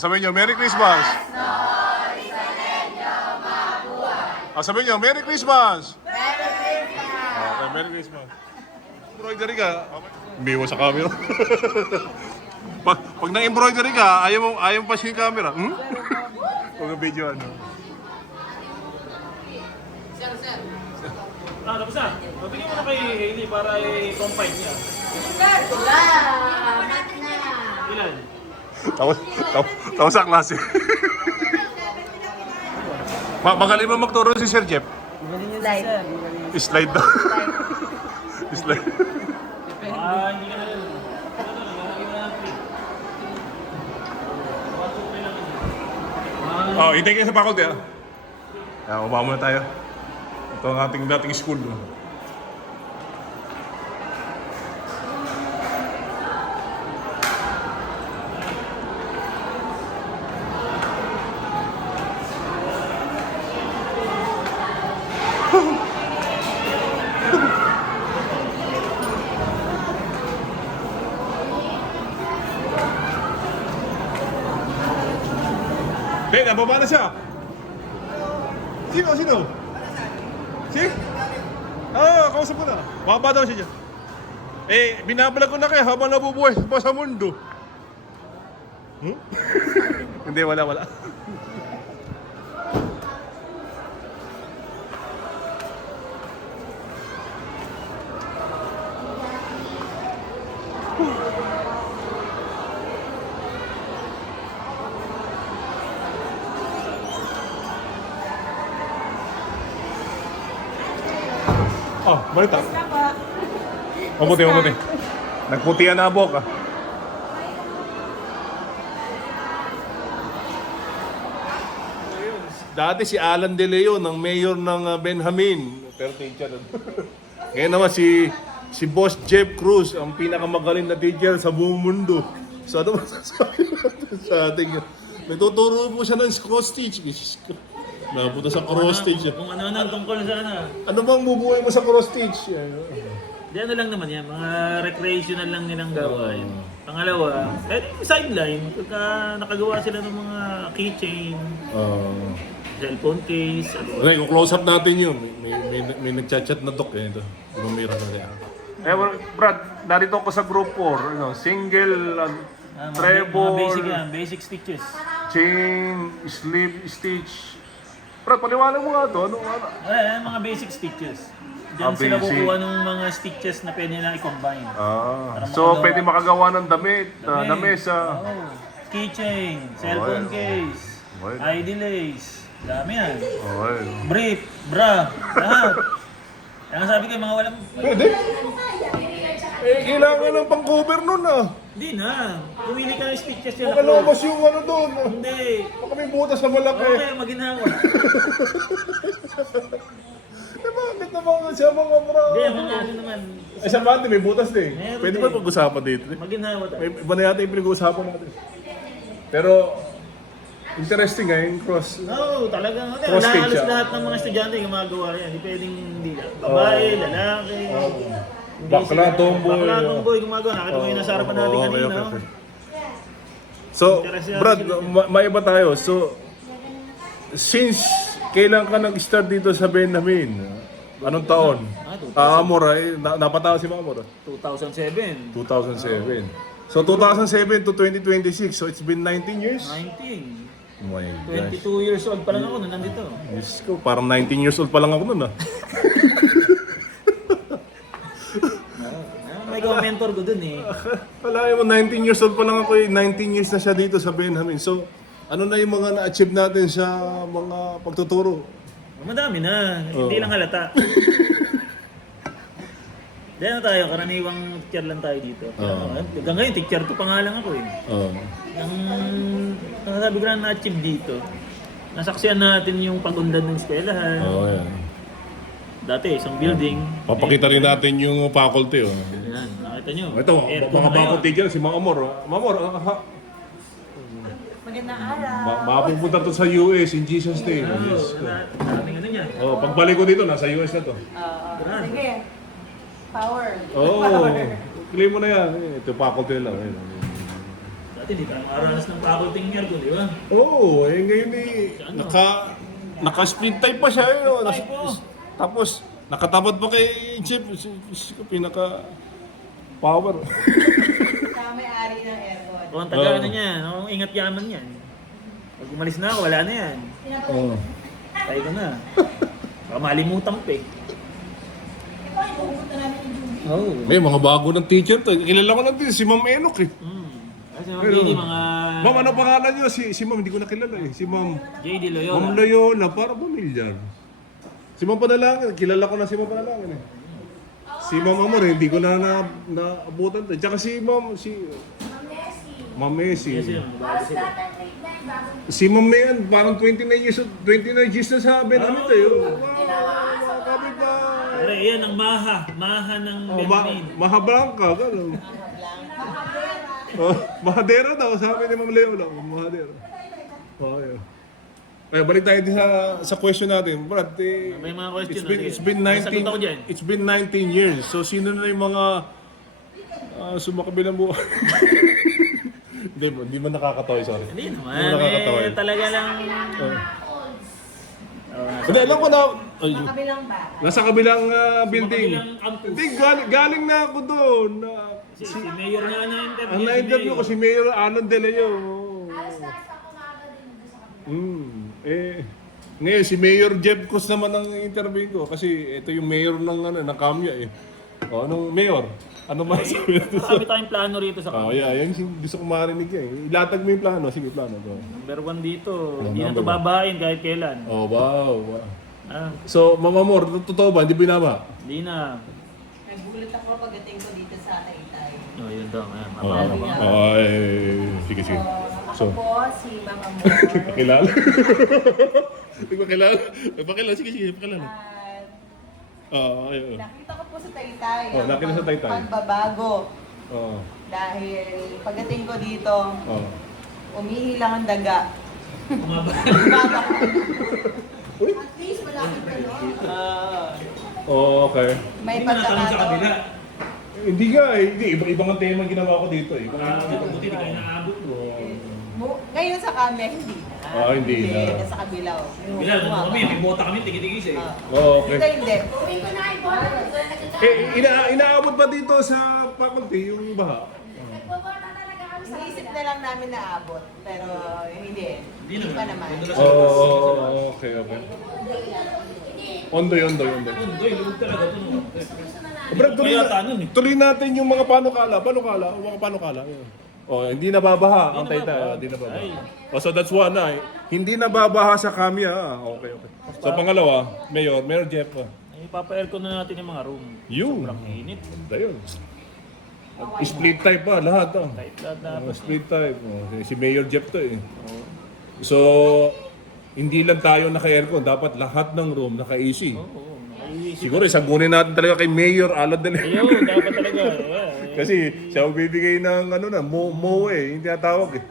Sabihin nyo, Merry Christmas! Sabihin nyo, Merry Christmas! Okay, Merry Christmas. Embroidery ka, biwa sa camera. pag na-embroidery ka, ayaw mo pa yung camera. Huwag ang video ano. Tapos na. Mabigyan mo na kay Hailey para i-confine niya. Ilan? Tapos sa klase. Magaling ba magturo si Sir Jeff? Slide daw. Slide. Hindi ka na yun. Hintay kayo sa faculty umama muna tayo. Ito ang ating dating school. Ben, nababa na siya. Sino? Si? Kausap ko na. Baba daw siya dyan. Binabalag ko na kayo habang nabubuhay pa sa mundo. Hindi, wala. Balita. Mabuti. Nagputihan na abok Dati si Alan De Leon, ang mayor ng Benjamin. Pero teacher. Ngayon naman si Boss Jeff Cruz, ang pinakamagaling na teacher sa buong mundo. So ano masasabi natin sa ating may tuturo po siya ng cross stitch. Napunta sa cross stitch. Kung ano ang tungkol sa ano. Ano bang bubuhay mo sa cross stitch? Di ano lang naman yan, mga recreational lang nilang gawain. Pangalawa, sideline, pagka nakagawa sila ng mga keychain, cellphone case, Okay, kung close up natin yun, may nagchat-chat na doc ito. Bumira na rin. Brad, narito ako sa group 4, single, treble, basic stitches. chain, slip, stitch. Brad, paliwanag mo nga ito. Mga basic stitches. Diyan sila kukuha ng mga stitches na pwede nilang i-combine. So, pwede makagawa ng damit, lamesa. Keychain, cellphone case, ID lace. Dami yan. Brief, bra, lahat. Kaya sabi ko, mga walang... Pwede? Kailangan ng pang-cover nun Hindi na. Pumili ka ng stitches yan. Makalabas yung doon. Hindi. Baka may butas na malaki. Okay, maginawa. Bakit naman siya mga bro? Hindi, ano naman. Sa bandi may butas din. Meron Pwede din. ba pag-usapan dito? Maginawa tayo. May iba na yata yung pinag-uusapan natin. Pero, interesting yung cross. No, talagang Cross stitch halos siya. lahat ng mga estudyante gumagawa yan. Hindi pwedeng hindi lang. Babae, lalaki. Hindi Bakla, sila- tomboy. Bakla, tomboy gumagawa. Nakita mo yung nasa harapan natin kanina. Okay. So, Brad, maiba tayo. So, since kailan ka nag-start dito sa Benjamin? Anong taon? 2000. Amor, napatawa si Mamor. 2007. 2007. So, 2007 to 2026. So, it's been 19 years? 19. Oh my gosh. 22 years old pa lang ako nung nandito. Diyos ko, parang 19 years old pa lang ako nun May mentor ko dun Wala mo, 19 years old pa lang ako 19 years na siya dito sa Benjamin. So, ano na yung mga na-achieve natin sa mga pagtuturo? Madami na. Hindi lang halata. Diyan na tayo, karaniwang teacher lang tayo dito. Hanggang ngayon, teacher 2 pa nga lang ako Ang sabi ko na na-achieve dito, nasaksiyan natin yung pag-unlad ng eskwelahan. Yeah. Dati, isang building. Papakita rin natin yung faculty. Ayan, nakita nyo. Ito, Aircon mga na faculty dyan, si Mang Amor. Mamor, Magandang araw. makapupunta to sa US in Jesus' name. Daming ano niya. Pagbalik ko dito, nasa US na to. Sige. Power. Claim mo na yan. Ito faculty lang. Dati Dati di ka makaranas ng faculty year ko, di ba? Oo, eh ngayon eh, Ano? naka-split type pa siya. Eh, no? Type, oh. Tapos, nakatapat pa kay Chip. Pinaka-power. Sa may-ari ng aircon. O, ang taga ano niyan, ang ingat yaman yan. Pag umalis na ako, wala na yan. Oo. Tayo ko na. Baka malimutan pa eh. Oo. May mga bago ng teacher to. Kilala ko lang din, si Ma'am Enok eh. Kasi mga JD, mga... Ma'am, ano pangalan niyo? Si Ma'am, hindi ko nakilala eh. Si Ma'am JD Loyola. Ma'am Loyola, para pamilyar. Si Ma'am Panalangin, kilala ko na si Ma'am Panalangin eh. Si Ma'am Amor, hindi ko na naabutan to. Tsaka si Ma'am Ma'am Messi. Yes, yun. Bago sila. Si Ma'am Mayan, parang 29 years na sa Benjamin tayo. Kapit pa. Pero yan ang maha ng Benjamin. Mahabangka, gano'n. Mahadera daw, sabi ni Ma'am Leo lang. Mahadera. Okay. Kaya balik tayo din sa question natin. Brad, May mga question. it's been 19 Sagot ako dyan. it's been 19 years. So sino na yung mga sumakabilang buhay? Hindi man nakakatawa, sorry. Hindi naman. Hindi nakakatawa Eh, yun. talaga lang... Hindi, alam ko na. Ay, Sa kabilang ba? nasa kabilang building. kabilang campus. Hindi, galing na ako doon. Si Mayor nga na-interview. Ang na-interview ko si Mayor Anon De Leo. Ngayon si Mayor Jeff Cruz naman ang interview ko kasi ito yung mayor ng Kamya eh. O, anong mayor? Ano ba sabi natin? Marami tayong plano rito sa Oh, yeah, yan gusto kong marinig eh. Ilatag mo yung plano. Sige, plano. Go. Number 1 dito. Hindi na number ito one. babain kahit kailan. Oh, wow. Ah, So, Mama Mor, totoo ba? Hindi binaba? hindi na. Nagulat ako pagdating ko dito sa Taytay. Oh, yun daw. Ayan, Oo. mapapala. Sige, sige. Ako po si Mama Moore. Pakilala. Pakilala. Pakilala. Sige, sige. Pakilala. At Ayun. nakita ko po sa Taytay. Oh, nakita sa Taytay. Pagbabago. Oo. Dahil pagdating ko dito, Oo. umihilang ang daga. Bumaba. At least malapit ka no? Oh, okay. May Hindi mo natanong sa kabila. pagkakataon. Hindi nga eh. Hindi. Ibang ang tema ginawa ko dito eh. Buti di kayo naabot mo. Ngayon sa kami, hindi na. Hindi na. Nasa kabila. Bila, nung kami, may bota kami, tigi-tigis eh. Oh, okay. Dito hindi. Inaabot ba dito sa faculty yung baha? Iniisip na lang namin na abot. Pero hindi. Hindi pa naman. Oh, okay, okay. Ondoy. Doy, lubog talaga ito. Brad, Kaya tanong eh. tuloy natin yung mga panukala. Mga panukala. Oh, hindi nababaha ang Hindi Taytay. nababaha. Hindi nababaha. Ay. Oh, so that's one na. Hindi nababaha sa Kamya. Okay. So pangalawa, Mayor Jeff. Ipapa-aircon na natin yung mga room. Yun. Sobrang init. Ayun. Split type pa, lahat. Kahit lahat na. Split type. Oh, si Mayor Jeff to eh. So, hindi lang tayo naka-aircon. Dapat lahat ng room naka-AC. Oo, nakaisip. Siguro isagunin natin talaga kay Mayor Alad De Leo. Ayun, dapat talaga. Kasi siya ang bibigay ng MOE, hindi natawag eh.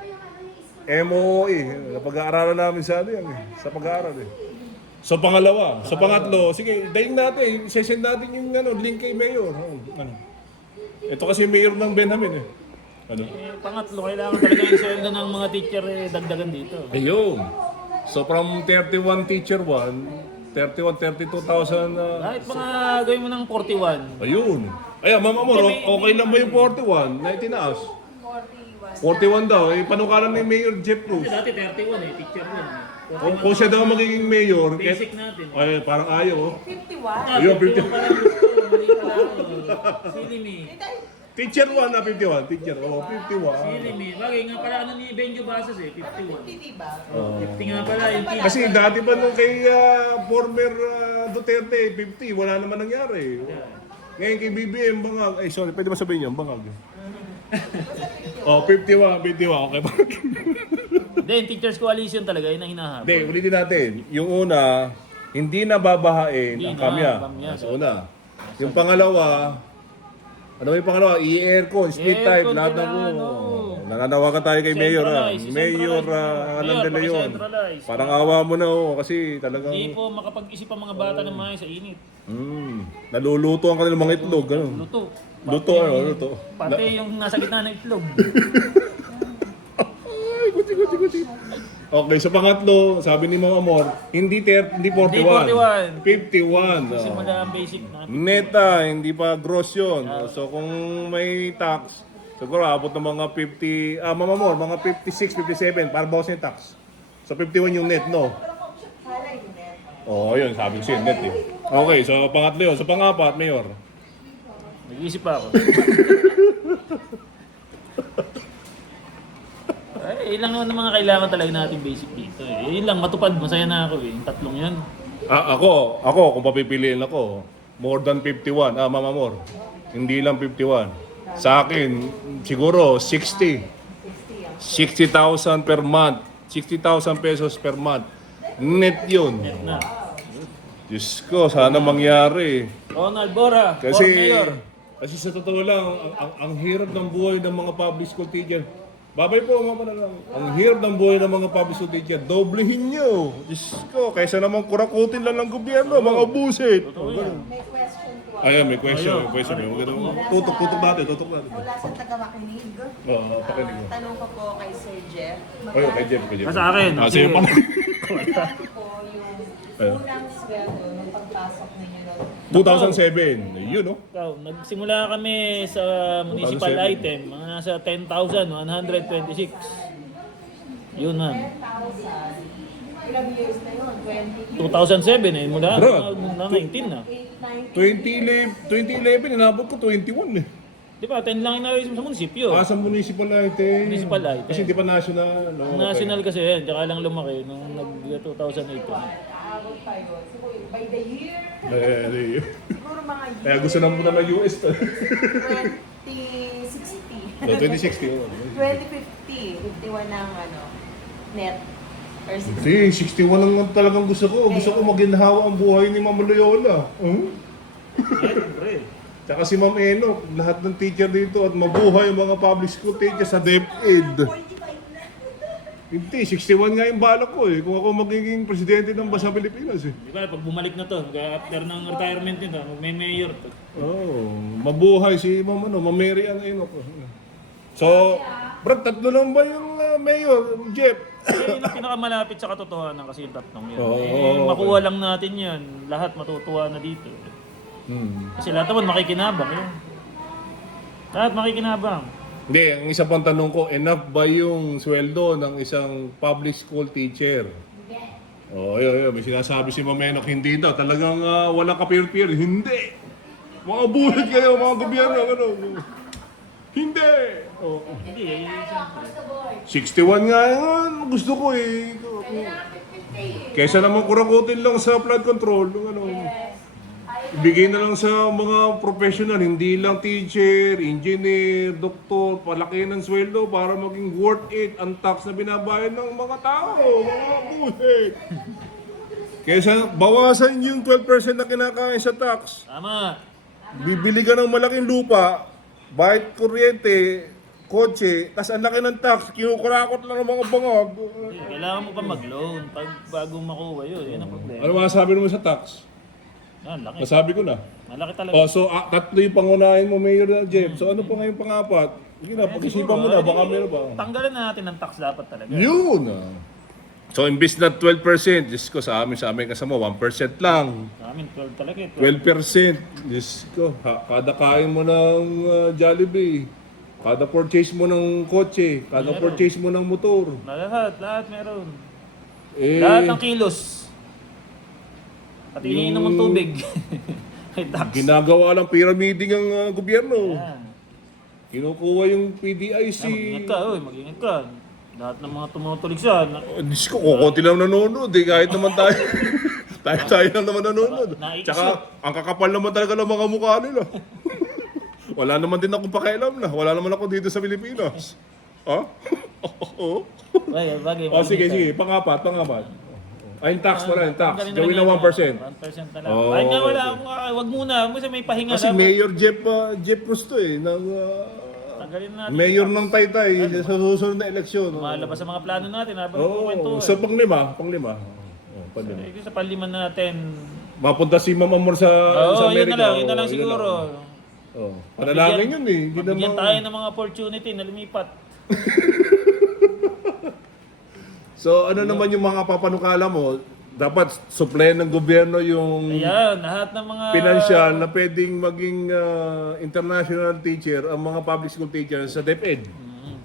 MOE, pag-aaralan namin sa ano yan eh, sa pag-aaral eh. So pangalawa, sa pangatlo, sige, daing natin, sesend natin yung link kay Mayor. Ito kasi Mayor ng Benjamin eh. Pangatlo, kailangan talaga yung sweldo ng mga teacher dagdagan dito. Ayun. So from 31 teacher 1, 32,000 Kahit mga gawin mo ng 41. ayun. Ayan, Ma'am Amor, okay lang ba yung 41 na itinaas? 41 daw, panukalan ni Mayor Jeff Cruz. Kasi dati 31 teacher yun. Kung siya daw magiging mayor, Basic natin. ay, parang ayaw. Oh. 51. Ayun, 51 pala gusto. Mali pala ako. Silly me. Teacher 1 na 51. Teacher, 51. Silly me. Bagay nga pala ano ni Benjo Basas 51. Hindi ba? 50 nga pala yung teacher. Kasi dati pa nung kay former Duterte, 50, wala naman nangyari. Ngayon kay BBM, bangag. Ay, sorry, pwede ba sabihin niyo? Bangag. 51, okay ba? Then, Teachers Coalition talaga, yun ang hinahabol. Hindi, ulitin natin. Yung una, hindi nababahain Hindi ang na, kamya. kamya. Sa una. Yung pangalawa, ano ba yung pangalawa? I-aircon, split type, I-aircon lahat ng kailangan, room. oo. Nananawagan tayo kay Mayor. Centralize, Mayor Alan De Leon. pakicentralize. Parang awa mo na kasi talagang Hindi po makapag-isip ang mga bata ng mga sa init. naluluto ang kanilang mga itlog. Ganun. Luto. Luto, luto. Pati yung nasa gitna ng itlog. Okay, sa pangatlo, sabi ni Mama Amor, hindi 41. 51. Simula ang basic na. Neta, hindi pa gross yun. So kung may tax, siguro abot ng mga 50, Mama Amor, mga 56, 57, para bawas yung tax. So 51 yung net, no? Hala yung net. Oo, yun, sabi ko siya, net eh. Okay, so pangatlo yun. Sa pangapat, Mayor. Nag-iisip pa ako. Ay, ilang naman ang mga kailangan talaga natin basic dito. Yun lang, matupad, masaya na ako eh. Yung tatlong yun. Ako, kung papipiliin ako, more than 51. Mama Amor, hindi lang 51. Sa akin, siguro 60. 60,000 per month. 60,000 pesos per month. Net yun. Net na. Diyos ko, sana mangyari. Ronald Bora, Kasi, or Mayor. kasi sa totoo lang, ang hirap ng buhay ng mga public school teacher. Babay po, mga lang. Ang hirap ng buhay ng mga public school teacher. Doblehin nyo. Diyos ko, kaysa naman kurakutin lang ng gobyerno, mga busit. May question po. Ayan, may question. Tutok natin. Mula sa taga-makinig. Oo, pakinig mo. Tanong ko po kay Sir Jeff. Ayun, kay Jeff. Sa akin, Sige pa. Magkano po yung unang sweldo nung pagpasok ninyo ng 2007. Yun, no? Ikaw, nagsimula kami sa municipal 2007. item, mga nasa 10,126. Yun na. 10,000? Ilang years na yun? 20 years? 2007 eh, mula Bro. na 19 na. 2011, inabot ko 21 eh. Di ba, 10 lang inaayos mo sa munisipyo. Sa municipal item. Municipal item. Kasi hindi pa national. No? Ang national kasi yan, tsaka lang lumaki nung nag-2008. Aabot pa yun. Siguro by the year? Siguro mga year. Kaya gusto na muna ng US to. 2060. 2060. 2050. 51 ang net. Or 60. Hindi, 61 lang talagang gusto ko. Gusto ko maginhawa ang buhay ni Ma'am Loyola. Siyempre. Tsaka si Ma'am Eno, lahat ng teacher dito at mabuhay ang mga public school teacher sa DepEd. Hindi, 61 nga yung balak ko eh. Kung ako magiging presidente ng Basa Pilipinas eh. Di ba, pag bumalik na to, after ng retirement nito, may mayor to. Oh, mabuhay si Ma'am Ma'am Mary Ann Eno. So, Brad, tatlo lang ba yung mayor, Jeff? Yun ang pinakamalapit sa katotohanan kasi yung tatlong yun. Oo, Makuha lang natin yan, lahat matutuwa na dito. Kasi lahat naman makikinabang yun. Lahat makikinabang. Hindi, ang isa pang tanong ko, enough ba yung sweldo ng isang public school teacher? Oh, ayun, may sinasabi si Ma'am Enok, hindi daw. Talagang walang kapir-pir. Hindi! Mga bulit kayo, mga gobyerno, ano? Hindi! Oh. Hindi, 61 nga yan. Gusto ko eh. Kesa naman kurakutin lang sa flood control. Ano. Ibigay na lang sa mga professional, hindi lang teacher, engineer, doktor, palaki ng sweldo para maging worth it ang tax na binabayad ng mga tao, mga buhay. Kesa bawasan yung 12% na kinakain sa tax. tama. Bibili ka ng malaking lupa, bayad kuryente, kotse, tas ang laki ng tax, kinukurakot lang ng mga bangag. Kailangan mo pa mag-loan bago makuha yun. Yan ang problema. Ano masasabi mo sa tax? Yan, laki. Nasabi ko na. Malaki talaga. Oh, so tatlo yung pangunahin mo, Mayor Jeff. So ano pa ngayon pangapat? Sige na, pag-isipan mo na, baka meron ba? Tanggalin na natin ang tax dapat talaga. Yun! So imbis na 12%, Diyos ko, sa amin kasama, 1% lang. Sa amin, 12 talaga eh. 12%, Diyos ko, kada kain mo ng Jollibee, kada purchase mo ng kotse, kada Meron. purchase mo ng motor. Lahat meron. Eh, Lahat ng kilos. Pati iniinom ng tubig. May tax. ginagawa lang pyramiding ang gobyerno. Yan. Kinukuha yung PDIC. Mag-ingat ka, mag-ingat ka. Lahat ng mga tumutulig siya. Diyos ko, kukunti lang nanonood eh, kahit naman tayo. tayo lang naman nanonood. Tsaka, ang kakapal naman talaga ng mga mukha nila. Wala naman din akong pakialam na. Wala naman ako dito sa Pilipinas. Ha? Oo. Bagay. Sige. Pangapat. Ay, yung tax pala, yung tax. Gawin na 1%. 1% na lang. Oh, Ay nga, okay. wag muna. Kasi may pahinga. Kasi dapat. Mayor Jeff Cruz to eh. Tanggalin natin. Mayor ng Taytay sa susunod na eleksyon. Malabas sa mga plano natin habang Oo. nagkukwento. So, panglima. Panglima. Sa panliman natin. Mapunta si Ma'am Amor sa Amerika. Yun na lang siguro. Oh. Panalangin yun eh. Hindi Bigyan naman... tayo ng mga opportunity na lumipat. So ano naman yung mga papanukala mo? Dapat supplyan ng gobyerno yung Ayan, lahat ng mga... pinansyal na pwedeng maging international teacher ang mga public school teachers sa DepEd.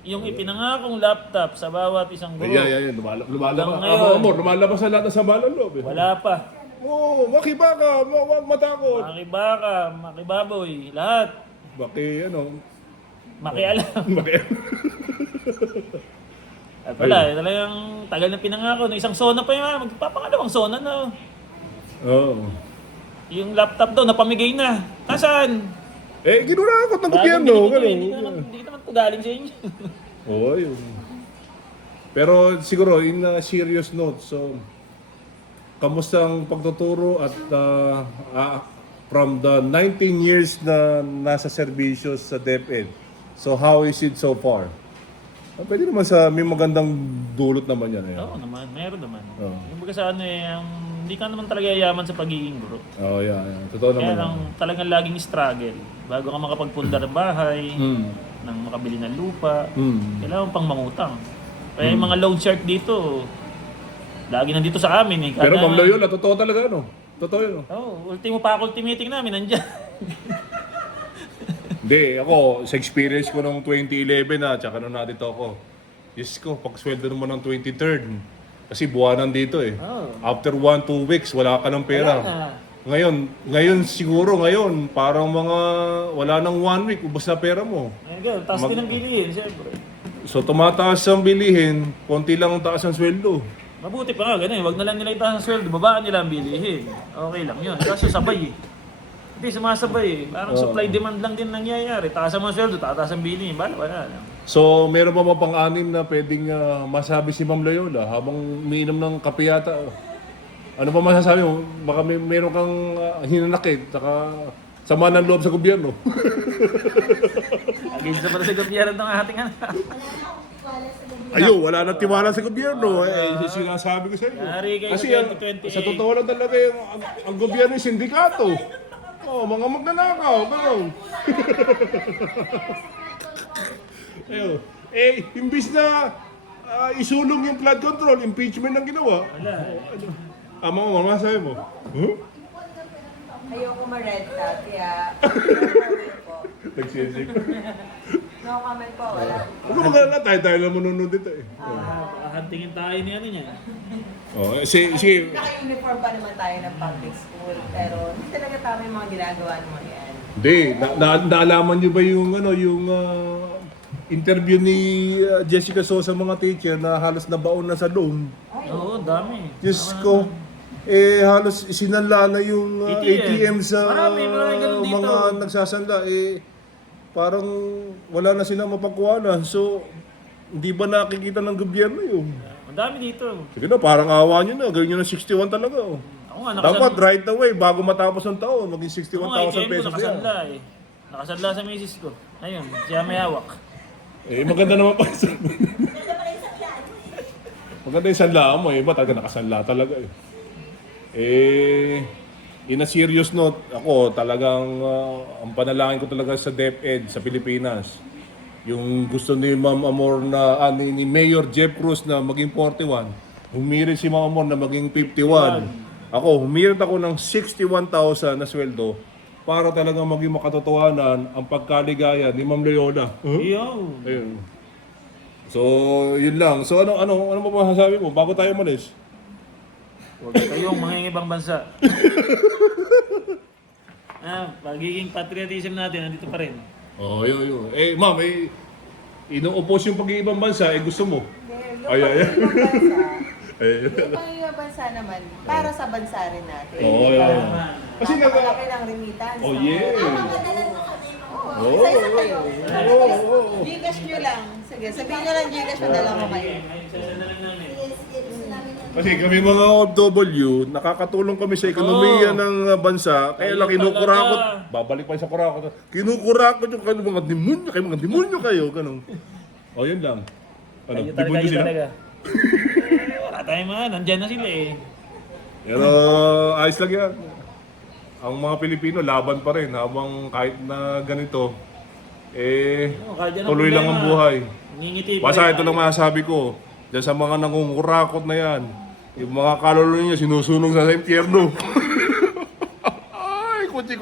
Yung ipinangakong laptop sa bawat isang guro. Ayan. Lumalabas. Ngayon. Amor, lumalabas sa lahat ng sabalan loob. Wala pa. Oo, makiba ka, huwag matakot. Makibaka, makibaboy, lahat. Makialam. At wala, talagang tagal na pinangako. No, isang sona pa yun, magpapangalawang sona na. Oo. Yung laptop daw, napamigay na. Nasaan? Ginurakot ng gobyerno. Hindi naman ito galing sa inyo. Oo, yun. Pero siguro, in a serious note, so, kamusta ang pagtuturo at from the 19 years na nasa serbisyo sa DepEd, so how is it so far? Pwede naman may magandang dulot naman yan. Oo naman, meron naman. Oo. Yung baga sa hindi ka naman talaga yayaman sa pagiging guro. Oo, yeah. Totoo naman. Kaya lang talagang laging struggle. Bago ka makapagpundar ng bahay, nang makabili ng lupa, kailangan pang mangutang. Kaya yung mga loan shark dito, lagi nandito sa amin eh. Pero Ma'am Loyola, totoo talaga Totoo yun. Ultimo faculty meeting namin, nandiyan. Hindi, ako, sa experience ko nung 2011 tsaka nung nandito ako, Diyos ko, pag-sweldo naman ng 23rd, kasi buwanan dito eh. After 1-2 weeks, wala ka ng pera. Ngayon siguro, parang wala nang 1 week, ubos na pera mo. Ayun, taas din ang bilihin, siyempre. So tumataas ang bilihin, konti lang ang taas ang sweldo. Mabuti pa nga, ganun. Huwag na lang nila itaas ang sweldo, babaan nila ang bilihin. Okay lang yun. Kaso sabay eh. Hindi, sumasabay eh. Parang supply-demand lang din nangyayari. Taas ang mga sweldo, tataas ang bilihin. Wala. So meron pa mga pang-anim na pwedeng masabi si Ma'am Loyola habang umiinom ng kape yata? Ano pa masasabi mo? Baka meron kang hinanakit, saka sama ng loob sa gobyerno. Aginsa pala sa gobyerno ng ating anak. Wala nang tiwala sa gobyerno. Sinasabi ko sa inyo. Yari kayo Kasi sa 2028. sa totoo lang talaga ang gobyerno yung sindikato. Mga magnanakaw. Gano'n. Imbis na isulong yung flood control, impeachment ang ginawa. Wala. Mga sabi mo? Ayoko ma-red tag, kaya no comment po. Nagsisik. No comment po, wala. Huwag ka magkala, tayo lang manunod dito eh. Hantingin tayo ni ano niya. Sige. Naka-uniform pa naman tayo ng public school, pero hindi talaga tama yung mga ginagawa mo yan. Hindi, naalaman niyo ba yung interview ni Jessica Sosa mga teacher na halos nabaon na sa loan? Oo, dami. Diyos ko, halos sinanla na yung ATM sa Marami ganun dito. mga nagsasanla. Parang wala na silang mapagkuhanan. So, hindi ba nakikita ng gobyerno yun? Ang dami dito. Sige na, parang awa nyo na. Gawin nyo ng 61 talaga. Ako nga, Dapat right away, bago matapos ang taon, maging Ako nga, 61,000 ATM ko pesos yan. nakasanla eh. Nakasanla sa misis ko. Ayun, siya may hawak. Maganda naman pa. Maganda yung sanla mo. Iba talaga nakasanla talaga in a serious note, ako talagang ang panalangin ko talaga sa DepEd sa Pilipinas. Yung gusto ni Ma'am Amor ni Mayor Jeff Cruz na maging 41, humirit si Ma'am Amor na maging 51. Ako, humirit ako ng 61,000 na sweldo para talagang maging makatotohanan ang pagkaligaya ni Ma'am Loyola. Ayun. So, yun lang. So, ano mo masasabi mo bago tayo umalis? Huwag kayong mga ibang bansa. Pagiging patriotism natin, nandito pa rin. Yun. Ma'am, ino-oppose yung pag-iibang bansa, gusto mo? Yung pang-ibang bansa naman, para sa bansa rin natin. Kasi nakalaki ng remittance. Isa-isa kayo. Gcash nyo lang. Sige, sabihin nyo lang Gcash, madala ko kayo. Kasi kami mga OFW, nakakatulong kami sa ekonomiya ng bansa, kaya lang kinukurakot. Babalik pa sa kurakot. Kinukurakot yung mga demonyo kayo, ganun. Yun lang. Demonyo sila? Wala tayong mga, nandyan na sila eh. Pero ayos lang yan. Ang mga Pilipino, laban pa rin habang kahit na ganito, tuloy lang ang buhay. Ningiti Basta ito lang masasabi ko. Dahil sa mga nangungurakot na yan, yung mga kaluluwa niya sinusunog sa impyerno. Ay, kutsi.